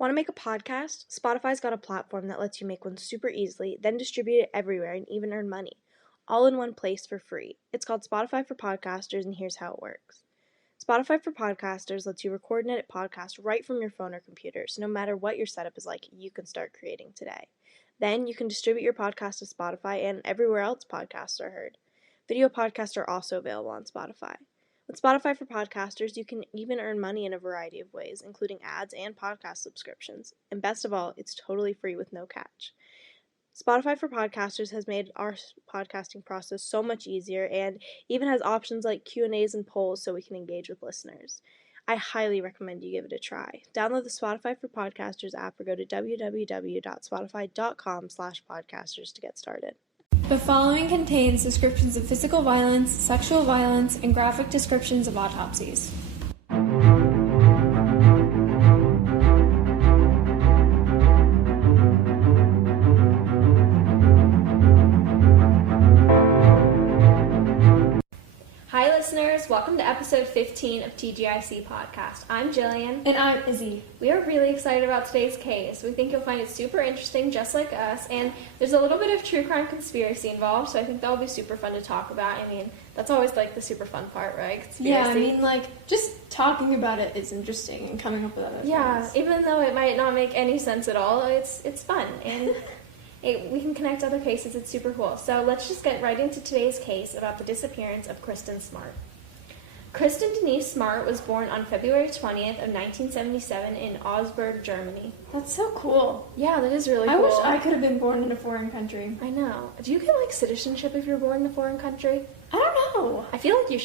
Want to make a podcast? Spotify's got a platform that lets you make one super easily, then distribute it everywhere and even earn money, all in one place for free. It's called Spotify for Podcasters, and here's how it works. Spotify for Podcasters lets you record and edit podcasts right from your phone or computer, so no matter what your setup is like, you can start creating today. Then you can distribute your podcast to Spotify and everywhere else podcasts are heard. Video podcasts are also available on Spotify. With Spotify for Podcasters, you can even earn money in a variety of ways, including ads and podcast subscriptions. And best of all, it's totally free with no catch. Spotify for Podcasters has made our podcasting process so much easier and even has options like Q&As and polls so we can engage with listeners. I highly recommend you give it a try. Download the Spotify for Podcasters app or go to www.spotify.com/podcasters to get started. The following contains descriptions of physical violence, sexual violence, and graphic descriptions of autopsies. Hi listeners, welcome to episode 15 of TGIC Podcast. I'm Jillian. And I'm Izzy. We are really excited about today's case. We think you'll find it super interesting, just like us, and there's a little bit of true crime conspiracy involved, so I think that will be super fun to talk about. I mean, that's always like the super fun part, right? Conspiracy. Yeah, I mean, like, just talking about it is interesting and coming up with other things. Even though it might not make any sense at all, it's fun, and we can connect other cases. It's super cool. So let's just get right into today's case about the disappearance of Kristin Smart. Kristin Denise Smart was born on February 20th of 1977 in Augsburg, Germany. That's so cool. Yeah, that is really cool. I wish I could have been born in a foreign country. I know. Do you get, like, citizenship if you're born in a foreign country? I don't know. I feel like you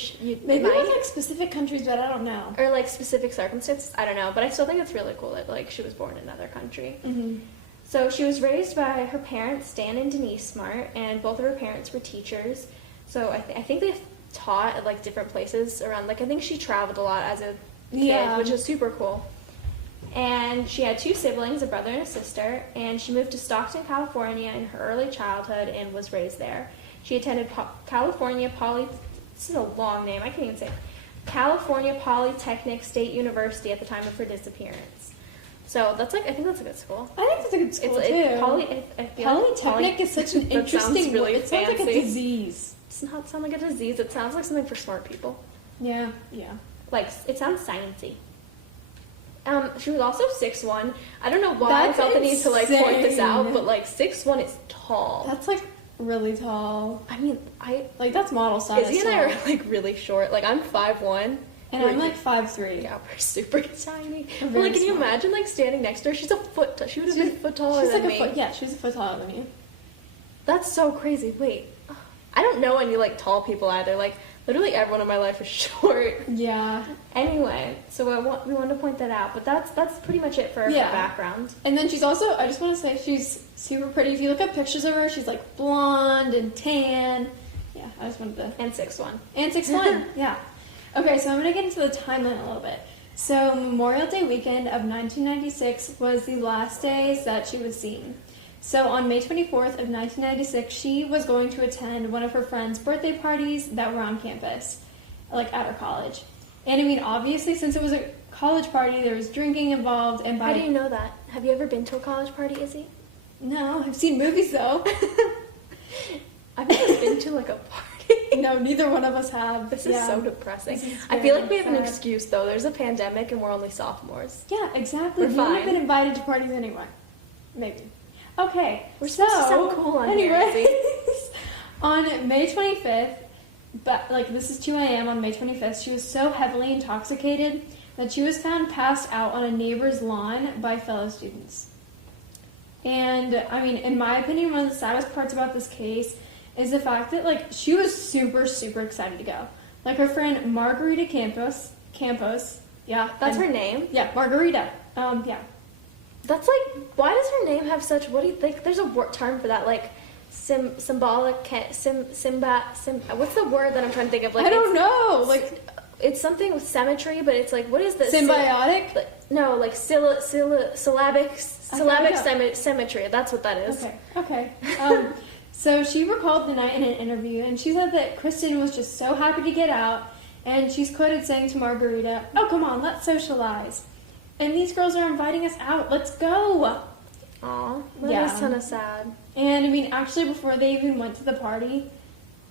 Maybe might. with, like, specific countries, but I don't know. Or, like, specific circumstances. I don't know. But I still think it's really cool that, like, she was born in another country. Mm-hmm. So she was raised by her parents, Stan and Denise Smart, and both of her parents were teachers. So I think they taught at, like, different places around. Like, I think she traveled a lot as a kid, which is super cool. And she had two siblings, a brother and a sister, and she moved to Stockton, California in her early childhood and was raised there. This is a long name, I can't even say it. California Polytechnic State University at the time of her disappearance. So that's, like, I think that's a good school. I think that's a good school, too. Polytechnic is such an interesting word. It sounds like a disease. It does not sound like a disease. It sounds like something for smart people. Yeah. Like, it sounds sciencey. She was also 6'1". I don't know why I felt the need to, like, point this out, but, like, 6'1" is tall. That's, like, really tall. I mean, that's model size. Izzy and I are, like, really short. Like, I'm 5'1". And I'm, like, 5'3". Yeah, we're super tiny. But, very like, can you small. imagine, like, standing next to her? She would have been a foot taller than me. She's a foot taller than you. That's so crazy. Wait. I don't know any, like, tall people either. Like, literally everyone in my life is short. Yeah. Anyway, so we wanted to point that out. But that's pretty much it for her background. And then she's also, I just want to say, she's super pretty. If you look up pictures of her, she's, like, blonde and tan. Yeah, I just wanted to... And 6'1". And 6'1", yeah. Okay, so I'm going to get into the timeline a little bit. So Memorial Day weekend of 1996 was the last days that she was seen. So on May 24th of 1996, she was going to attend one of her friends' birthday parties that were on campus, like at her college. And I mean, obviously, since it was a college party, there was drinking involved. And How do you know that? Have you ever been to a college party, Izzy? No, I've seen movies though. I've never been to, like, a party. No, neither one of us have. This is so depressing. I feel like we have an excuse, though. There's a pandemic and we're only sophomores. Yeah, exactly. We're We fine. would have been invited to parties anyway. Maybe. Okay, We're supposed to sound cool on here, Izzy. On May 25th, but like this is 2 a.m. on May 25th, she was so heavily intoxicated that she was found passed out on a neighbor's lawn by fellow students. And I mean, in my opinion, one of the saddest parts about this case is the fact that, like, she was super, super excited to go. Like, her friend Margarita Campos, yeah. That's her name? Yeah, Margarita, yeah. That's, like, why does her name have such, what do you think, there's a term for that, like, what's the word that I'm trying to think of? Like, I don't know, like... It's something with symmetry, but it's like, what is this? Symbiotic? No, like, syllabic symmetry, that's what that is. Okay. So she recalled the night in an interview, and she said that Kristin was just so happy to get out, and she's quoted saying to Margarita, "Oh, come on, let's socialize." And these girls are inviting us out. Let's go. Aw, that is kind of sad. And I mean, actually, before they even went to the party,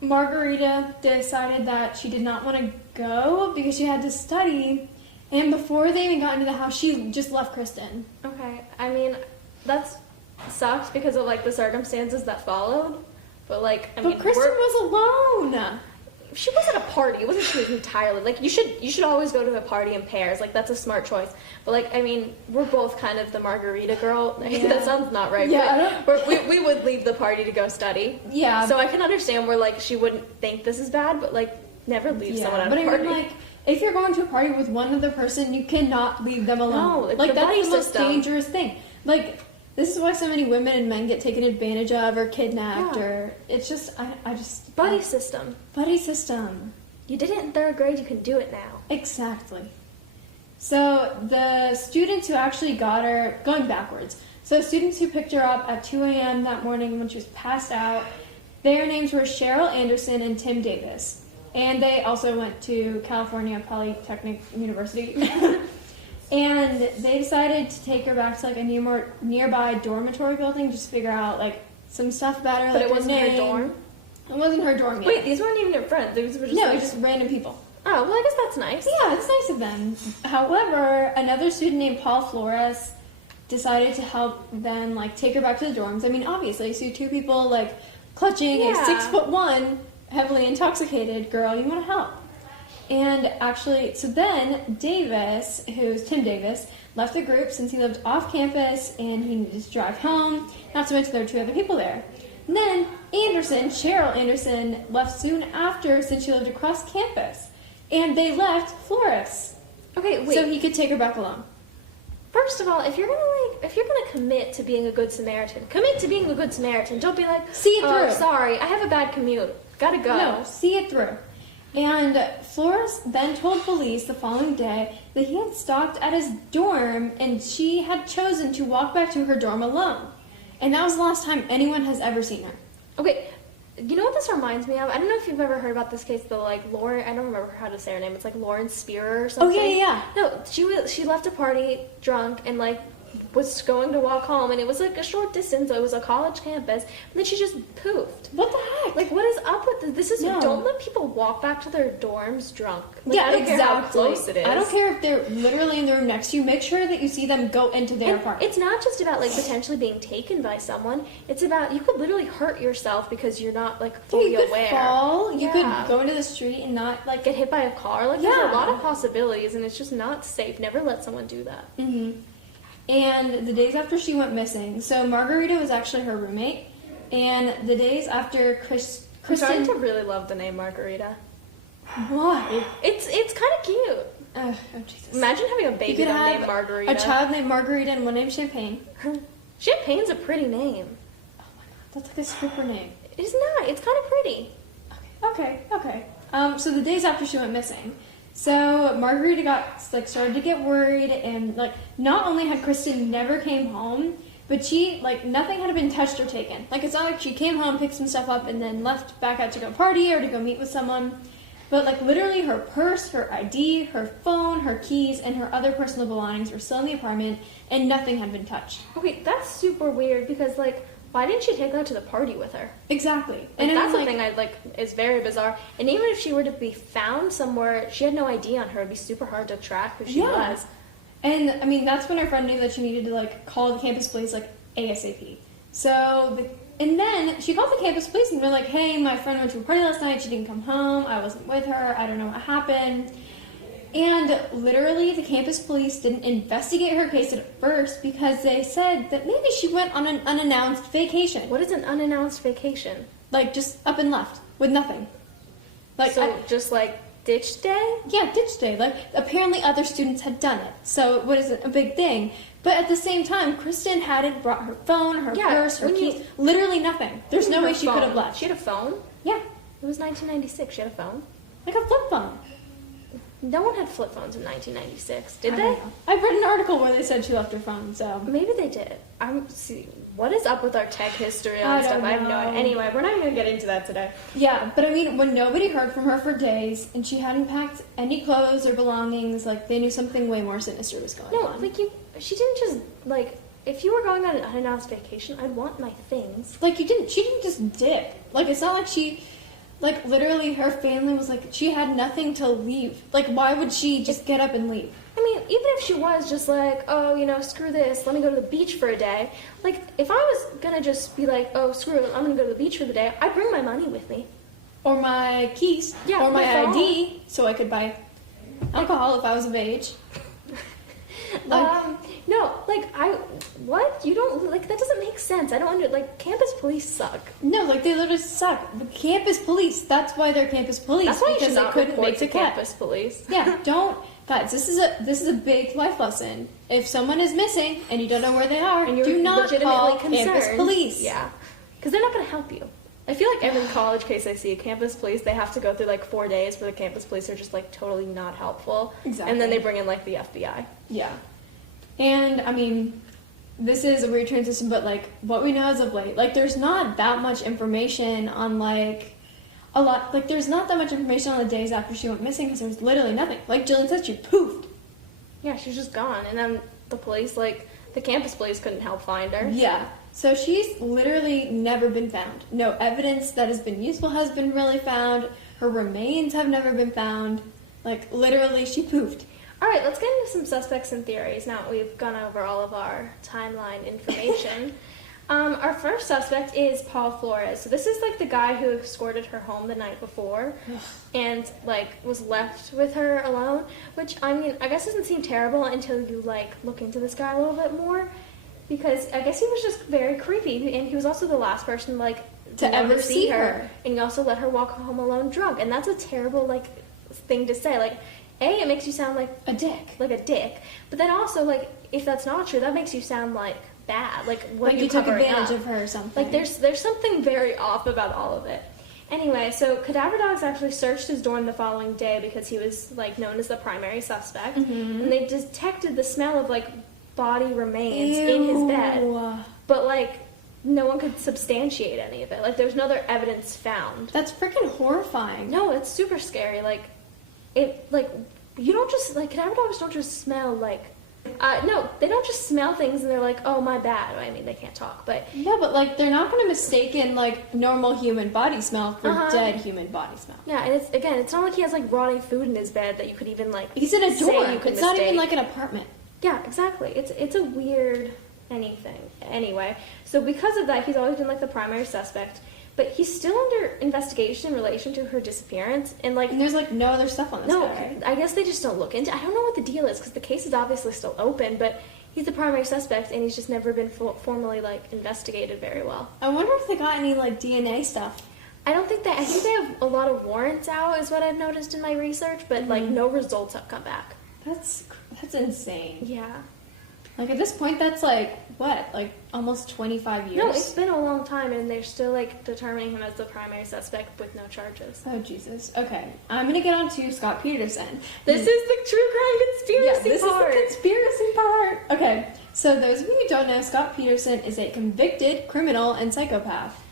Margarita decided that she did not want to go because she had to study. And before they even got into the house, she just left Kristin. Okay, I mean, that sucks because of, like, the circumstances that followed. But, like, I mean... But Kristin was alone! She was at a party. It wasn't she was entirely... Like, you should always go to a party in pairs. Like, that's a smart choice. But, like, I mean, we're both kind of the Margarita girl. Yeah. That sounds not right. Yeah, but we would leave the party to go study. Yeah. So I can understand where, like, she wouldn't think this is bad, but, like, never leave someone at a party. But I mean, like, if you're going to a party with one other person, you cannot leave them alone. No, like, that's the most system. dangerous thing. Like, this is why so many women and men get taken advantage of or kidnapped or... It's just, I just... Buddy system. Buddy system. You did it in 3rd grade, you can do it now. Exactly. So the students who actually got her, going backwards, so students who picked her up at 2 a.m. that morning when she was passed out, their names were Cheryl Anderson and Tim Davis. And they also went to California Polytechnic University. And they decided to take her back to like a nearby dormitory building just to figure out like some stuff about her. But like it wasn't her name. dorm? It wasn't her dorm yet. Wait, these weren't even her friends. These were just No, like... just random people. Oh, well, I guess that's nice. Yeah, it's nice of them. However, another student named Paul Flores decided to help them, like, take her back to the dorms. I mean, obviously, so two people, like, clutching a 6'1", heavily intoxicated girl, you want to help. And actually, so then Davis, who's Tim Davis, left the group since he lived off campus and he needed to drive home, not to mention there were 2 other people there. And then Cheryl Anderson, left soon after since she lived across campus. And they left Flores. Okay, wait. So he could take her back alone. First of all, if you're gonna commit to being a good Samaritan, commit to being a good Samaritan. Don't be like, see it through. Sorry, I have a bad commute. Gotta go. No, see it through. And Flores then told police the following day that he had stopped at his dorm and she had chosen to walk back to her dorm alone. And that was the last time anyone has ever seen her. Okay, you know what this reminds me of? I don't know if you've ever heard about this case, the like Lauren. I don't remember how to say her name. It's like Lauren Spearer or something. Oh yeah. No, she left a party drunk and like was going to walk home, and it was like a short distance. So it was a college campus, and then she just poofed. What the heck? Like, what is up with this? This is No. Don't let people walk back to their dorms drunk. Like, Yeah, I don't exactly. care how close it is. I don't care if they're literally in the room next to you. Make sure that you see them go into their apartment. It's not just about like potentially being taken by someone. It's about you could literally hurt yourself because you're not like fully you could aware. fall. You Yeah. could go into the street and not like Get hit by a car. Like there's Yeah. a lot of possibilities, and it's just not safe. Never let someone do that. Mm-hmm. And the days after she went missing, so Margarita was actually her roommate, and the days after I'm starting Kristin... to really love the name Margarita. Why? It's kind of cute. Oh, Jesus. Imagine having a You baby could have named Margarita. a child named Margarita and one named Champagne. Champagne's a pretty name. Oh my god, that's like a stripper name. It's not. It's kind of pretty. Okay. So the days after she went missing, so Margarita started to get worried, and like not only had Kristin never came home, but she nothing had been touched or taken. Like it's not like she came home, picked some stuff up, and then left back out to go party or to go meet with someone. But like literally her purse, her ID, her phone, her keys, and her other personal belongings were still in the apartment, and nothing had been touched. Okay, that's super weird because why didn't she take that to the party with her? Exactly. And that's the thing is very bizarre. And even if she were to be found somewhere, she had no ID on her. It'd be super hard to track who she was. And I mean, that's when her friend knew that she needed to call the campus police ASAP. So, and then she called the campus police and they're like, hey, my friend went to a party last night. She didn't come home. I wasn't with her. I don't know what happened. And literally, the campus police didn't investigate her case at first because they said that maybe she went on an unannounced vacation. What is an unannounced vacation? Just up and left with nothing. Just ditch day? Yeah, ditch day. Apparently other students had done it, so it wasn't a big thing. But at the same time, Kristin hadn't brought her phone, her purse, her keys, literally nothing. There's no way she could have left. She had a phone? Yeah. It was 1996. She had a phone? Like a flip phone. No one had flip phones in 1996, did I they? don't know. I've read an article where they said she left her phone, so. Maybe they did. What is up with our tech history I on stuff? don't I have no know. idea. Anyway, we're not even going to get into that today. Yeah, but I mean, when nobody heard from her for days, and she hadn't packed any clothes or belongings, like, they knew something way more sinister was going on. No, like, she didn't just, like, if you were going on an unannounced vacation, I'd want my things. Like, she didn't just dip. Like, it's not like she, like, literally her family was like, she had nothing to leave. Like, why would she just get up and leave? I mean, even if she was just like, oh, you know, screw this, let me go to the beach for a day. Like, if I was gonna just be like, oh, screw it, I'm gonna go to the beach for the day, I'd bring my money with me. Or my keys. Yeah, or my my phone. ID, so I could buy alcohol if I was of age. No, like, what? You don't, like, that doesn't make sense. I don't like, campus police suck. No, like, they literally suck. The campus police, that's why they're campus police. That's why you because should they not couldn't report make to the cut. campus police. Yeah, don't. Guys, this is a big life lesson. If someone is missing and you don't know where they are, And you're do not legitimately call concerned. campus police. Yeah. Because they're not going to help you. I feel like every college case I see, campus police, they have to go through, like, 4 days where the campus police are just, like, totally not helpful. Exactly. And then they bring in, like, the FBI. Yeah. And, I mean, this is a weird transition, but, like, what we know as of late, like, there's not that much information on, like, there's not that much information on the days after she went missing because there was literally nothing. Like Jillian said, she poofed. Yeah, she's just gone. And then the police, like, the campus police couldn't help find her. Yeah. So she's literally never been found. No evidence that has been useful has been really found. Her remains have never been found. Like, literally, she poofed. All right, let's get into some suspects and theories now that we've gone over all of our timeline information. Our first suspect is Paul Flores. So this is, like, the guy who escorted her home the night before and, like, was left with her alone, which, I mean, I guess doesn't seem terrible until you, like, look into this guy a little bit more, because I guess he was just very creepy, and he was also the last person, like, To want ever see her. And he also let her walk home alone drunk, and that's a terrible, like, thing to say. Like, A, it makes you sound like A dick. but then also, like, if that's not true, that makes you sound like bad. Like, what Like are you took covering advantage up? of her or something. Like, there's something very off about all of it. Anyway, so cadaver dogs actually searched his dorm the following day because he was, like, known as the primary suspect, and they detected the smell of, like, body remains in his bed, but, like, no one could substantiate any of it. Like, there was no other evidence found. That's freaking horrifying. No, it's super scary. Like, it, like, you don't just, like, cadaver dogs don't just smell, like, no, they don't just smell things and they're like, oh, my bad. I mean, they can't talk, but... Yeah, but, like, they're not going to mistaken, like, normal human body smell for dead human body smell. Yeah, and it's, again, it's not like he has, like, rotting food in his bed that you could even, like, He's in a say dorm. you could It's not even, mistake. like, an apartment. Yeah, exactly. It's a weird anything. Anyway, so because of that, he's always been, like, the primary suspect, but he's still under investigation in relation to her disappearance, and, like... And there's, like, no other stuff on this No, guy. I guess they just don't look into. I don't know what the deal is because the case is obviously still open, but he's the primary suspect and he's just never been formally, like, investigated very well. I wonder if they got any, like, DNA stuff. I think they have a lot of warrants out, is what I've noticed in my research, but like no results have come back. That's insane. Yeah. Like, at this point, that's, like, what? Like, almost 25 years? No, it's been a long time, and they're still, like, determining him as the primary suspect with no charges. Oh, Jesus. Okay. I'm gonna get on to Scott Peterson. This is the true crime conspiracy this part. is the conspiracy part. Okay. So, those of you who don't know, Scott Peterson is a convicted criminal and psychopath.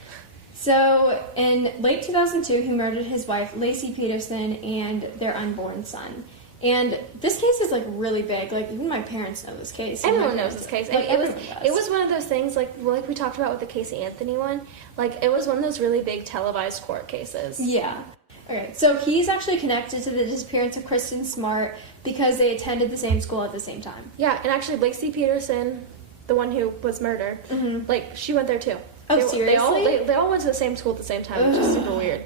So, in late 2002, he murdered his wife, Lacey Peterson, and their unborn son. And this case is, like, really big. Like, even my parents know this case. Everyone knows this case. Like, I mean, everyone it was one of those things, like we talked about with the Casey Anthony one. Like, it was one of those really big televised court cases. Yeah. Okay, so he's actually connected to the disappearance of Kristin Smart because they attended the same school at the same time. Yeah, and actually, Lacey Peterson, the one who was murdered, like, she went there too. Oh, seriously? They all went to the same school at the same time, which is super weird.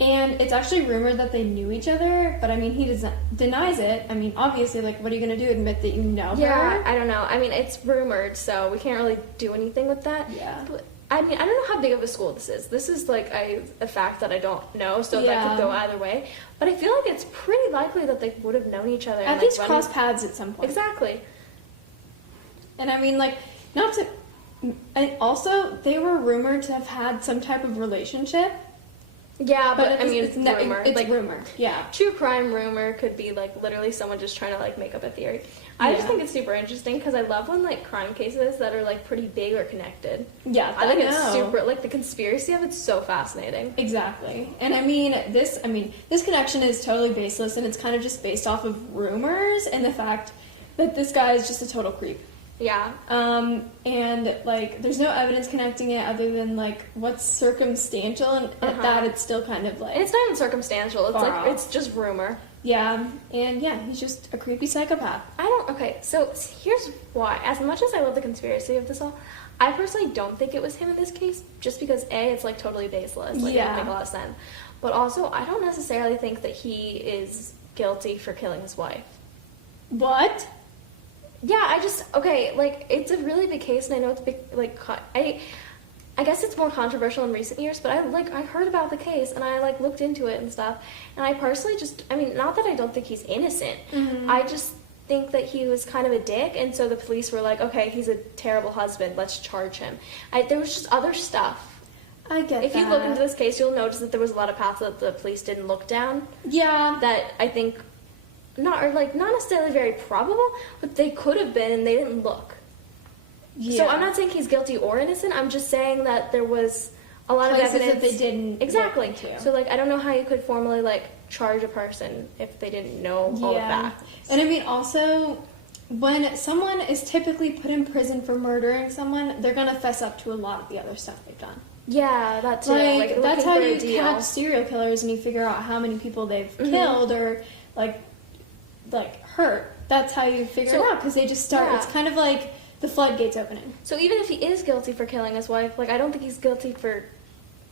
And it's actually rumored that they knew each other, but I mean, he denies it. I mean, obviously, like, what are you going to do? Admit that you know her? Yeah, I don't know. I mean, it's rumored, so we can't really do anything with that. Yeah. But, I mean, I don't know how big of a school this is. This is, like, a fact that I don't know, so that could go either way. But I feel like it's pretty likely that they would have known each other. At least cross paths at some point. Exactly. And I mean, like, not to... And also, they were rumored to have had some type of relationship. Yeah, but I mean, it's rumor. It's like, rumor. Yeah. True crime rumor could be like literally someone just trying to like make up a theory. I just think it's super interesting because I love when like crime cases that are like pretty big are connected. Yeah, I think it's super like the conspiracy of it's so fascinating. Exactly. And this connection is totally baseless, and it's kind of just based off of rumors and the fact that this guy is just a total creep. Yeah. And like there's no evidence connecting it other than like what's circumstantial, and at that it's still kind of like it's not even circumstantial. It's like it's just rumor. Yeah, and yeah, he's just a creepy psychopath. Okay, so here's why. As much as I love the conspiracy of this all, I personally don't think it was him in this case, just because A, it's like totally baseless. Like, it doesn't make a lot of sense. But also, I don't necessarily think that he is guilty for killing his wife. What? Yeah, like, it's a really big case, and I know it's big, like, I guess it's more controversial in recent years, but I heard about the case, and I, like, looked into it and stuff, and I personally not that I don't think he's innocent, I just think that he was kind of a dick, and so the police were like, okay, he's a terrible husband, let's charge him. There was just other stuff. I get If you look into this case, you'll notice that there was a lot of paths that the police didn't look down. Yeah. That I think, not necessarily very probable, but they could have been, and they didn't look. Yeah. So I'm not saying he's guilty or innocent. I'm just saying that there was a lot of evidence that they didn't exactly. Look into. So like I don't know how you could formally like charge a person if they didn't know all the facts. And I mean also when someone is typically put in prison for murdering someone, they're gonna fess up to a lot of the other stuff they've done. Yeah, that too. Like that's how you catch serial killers and you figure out how many people they've killed or like hurt. That's how you figure it out because they just start. Yeah. It's kind of like the floodgates opening. So even if he is guilty for killing his wife, like I don't think he's guilty for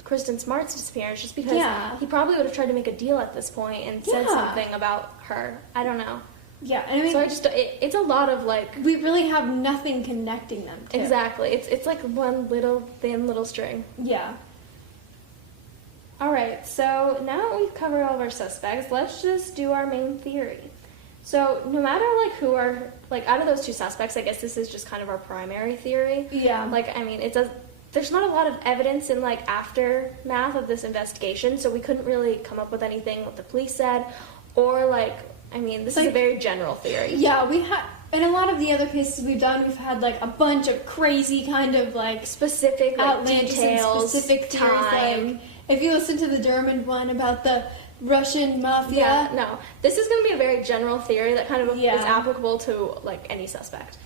Kristin Smart's disappearance, just because he probably would have tried to make a deal at this point and said something about her. I don't know. Yeah, I mean, so it's a lot of like we really have nothing connecting them. To. Exactly, it's like one thin little string. Yeah. All right, so now that we've covered all of our suspects, let's just do our main theory. So no matter like who are like out of those two suspects, I guess this is just kind of our primary theory. Yeah. Like I mean, there's not a lot of evidence in like aftermath of this investigation, so we couldn't really come up with anything what the police said, or like I mean, this is a very general theory. Yeah, we had in a lot of the other cases we've done, we've had like a bunch of crazy kind of like specific like, details, specific time. Like, if you listen to the German one about the Russian mafia. Yeah, no. This is going to be a very general theory that kind of is applicable to, like, any suspect.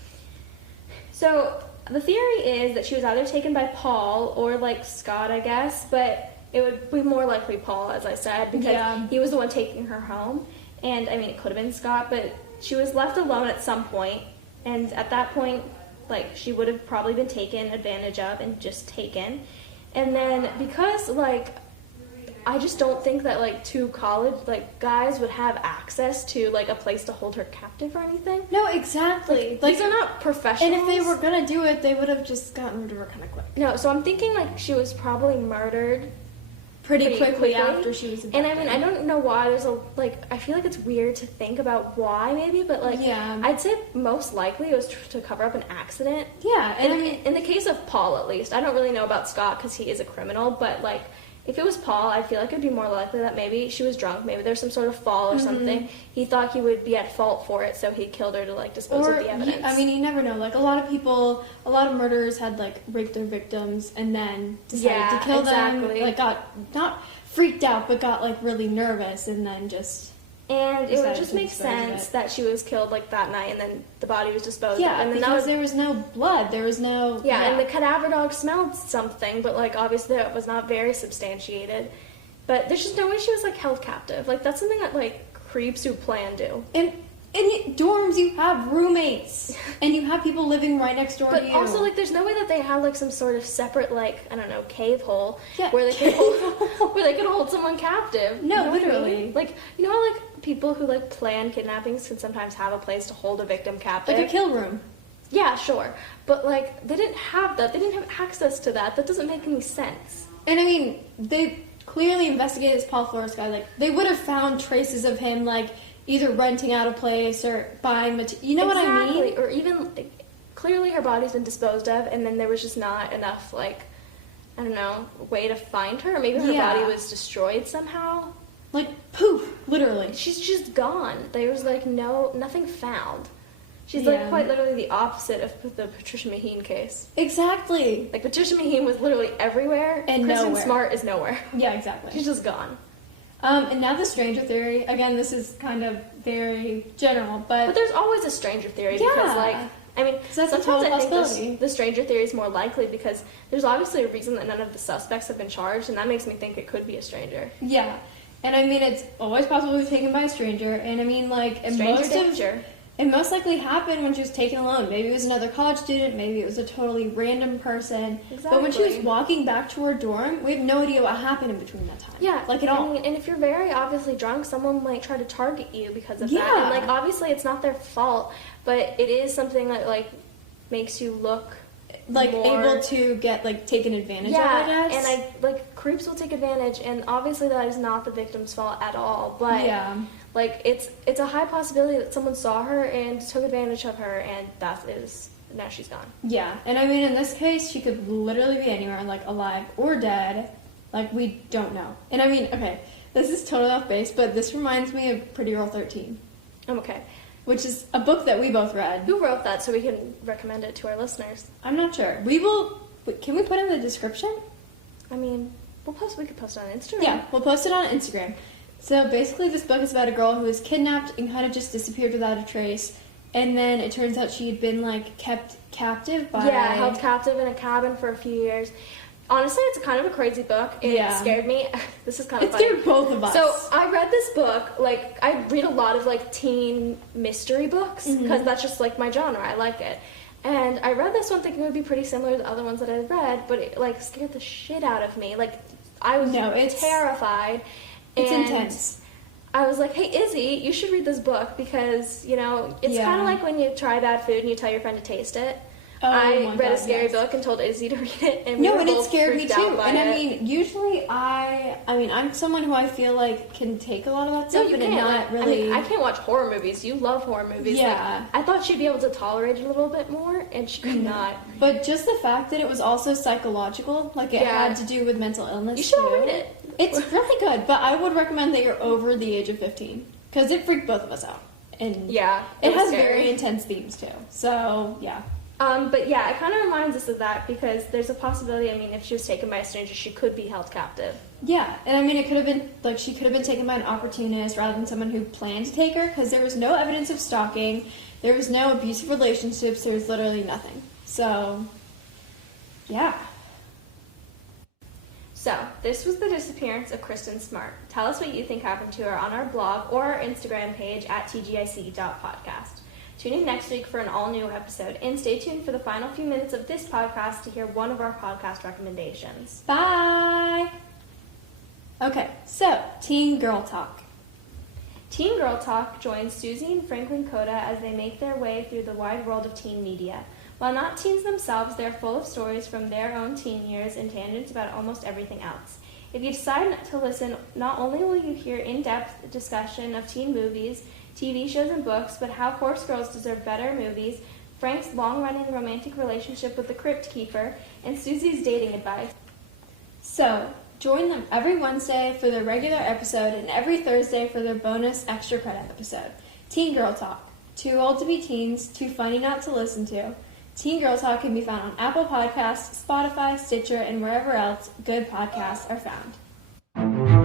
So, the theory is that she was either taken by Paul or, like, Scott, I guess, but it would be more likely Paul, as I said, because he was the one taking her home. And, I mean, it could have been Scott, but she was left alone at some point, and at that point, like, she would have probably been taken advantage of and just taken. And then, because, like, I just don't think that, like, two college, like, guys would have access to, like, a place to hold her captive or anything. No, exactly. Like these are not professionals. And if they were gonna do it, they would have just gotten rid of her kind of quick. No, so I'm thinking, like, she was probably murdered pretty quickly after she was abducted. And, I mean, I don't know why there's a, like, I feel like it's weird to think about why, maybe, but, like, I'd say most likely it was to cover up an accident. Yeah. And in the case of Paul, at least, I don't really know about Scott because he is a criminal, but, like, if it was Paul, I feel like it'd be more likely that maybe she was drunk, maybe there's some sort of fall or something. He thought he would be at fault for it, so he killed her to, like, dispose of the evidence. I mean, you never know. Like, a lot of murderers had, like, raped their victims and then decided to kill them. Like, got, not freaked out, but got, like, really nervous and then just... And it would just make sense that she was killed, like, that night, and then the body was disposed of. Yeah, and then because there was no blood. There was no... Yeah, and the cadaver dog smelled something, but, like, obviously it was not very substantiated. But there's just no way she was, like, held captive. Like, that's something that, like, creeps who plan do. And in dorms, you have roommates, and you have people living right next door to you. But also, like, there's no way that they had, like, some sort of separate, like, I don't know, cave hole where they could hold someone captive. No, you know literally. What I mean? Like, you know how, like, people who, like, plan kidnappings can sometimes have a place to hold a victim captive? Like a kill room. Yeah, sure. But, like, they didn't have that. They didn't have access to that. That doesn't make any sense. And, I mean, they clearly investigated this Paul Flores guy. Like, they would have found traces of him, like, either renting out a place or buying material. You know what I mean? Or even, like, clearly her body's been disposed of, and then there was just not enough, like, I don't know, way to find her. Maybe her body was destroyed somehow. Like, poof, literally. She's just gone. There was, like, nothing found. She's, like, quite literally the opposite of the Patricia Maheen case. Exactly. Like, Patricia Maheen was literally everywhere. And Kristin Smart is nowhere. Yeah, exactly. She's just gone. And now the stranger theory. Again, this is kind of very general, but there's always a stranger theory because, like, I mean, sometimes I think the stranger theory is more likely because there's obviously a reason that none of the suspects have been charged, and that makes me think it could be a stranger. Yeah. And I mean, it's always possible to be taken by a stranger, and I mean, like, it most likely happened when she was taken alone. Maybe it was another college student, maybe it was a totally random person. Exactly. But when she was walking back to her dorm, we have no idea what happened in between that time. Yeah. Like, at all. I mean, and if you're very obviously drunk, someone might try to target you because of that. And, like, obviously it's not their fault, but it is something that, like, makes you look like more able to get, like, taken advantage of, I guess. And creeps will take advantage, and obviously that is not the victim's fault at all, but like, it's a high possibility that someone saw her and took advantage of her, and now she's gone. Yeah, and I mean, in this case, she could literally be anywhere, like, alive or dead. Like, we don't know. And I mean, okay, this is totally off base, but this reminds me of Pretty Girl 13. Okay. Which is a book that we both read. Who wrote that so we can recommend it to our listeners? I'm not sure. Can we put it in the description? I mean, we could post it on Instagram. Yeah, we'll post it on Instagram. So basically this book is about a girl who was kidnapped and kind of just disappeared without a trace. And then it turns out she had been, like, kept captive by... Yeah, held captive in a cabin for a few years. Honestly, it's kind of a crazy book. It scared me. This is kind of funny. It scared both of us. So I read this book, like, I read a lot of, like, teen mystery books, because that's just, like, my genre. I like it. And I read this one thinking it would be pretty similar to the other ones that I read, but it, like, scared the shit out of me. Like, I was terrified. It's intense. I was like, hey, Izzy, you should read this book because, you know, it's kind of like when you try bad food and you tell your friend to taste it. I read a scary book and told Izzy to read it, and it scared me too. And I mean, usually I'm someone who I feel like can take a lot of that stuff, but not really. I mean, I can't watch horror movies. You love horror movies. Yeah. Like, I thought she'd be able to tolerate it a little bit more, and she could not. But just the fact that it was also psychological, like it had to do with mental illness. You should read it. It's really good, but I would recommend that you're over the age of 15 because it freaked both of us out. And it has very intense themes too. So yeah. But yeah, it kind of reminds us of that because there's a possibility, I mean, if she was taken by a stranger, she could be held captive. Yeah, and I mean, it could have been, like, she could have been taken by an opportunist rather than someone who planned to take her because there was no evidence of stalking, there was no abusive relationships, there was literally nothing. So, yeah. So, this was the disappearance of Kristin Smart. Tell us what you think happened to her on our blog or our Instagram page at tgic.podcast. Tune in next week for an all-new episode, and stay tuned for the final few minutes of this podcast to hear one of our podcast recommendations. Bye! Okay, so, Teen Girl Talk. Teen Girl Talk joins Susie and Franklin Coda as they make their way through the wide world of teen media. While not teens themselves, they're full of stories from their own teen years and tangents about almost everything else. If you decide to listen, not only will you hear in-depth discussion of teen movies, TV shows and books, but how Force Girls deserve better movies, Frank's long-running romantic relationship with the Crypt Keeper, and Susie's dating advice. So, join them every Wednesday for their regular episode and every Thursday for their bonus extra credit episode. Teen Girl Talk. Too old to be teens, too funny not to listen to. Teen Girl Talk can be found on Apple Podcasts, Spotify, Stitcher, and wherever else good podcasts are found.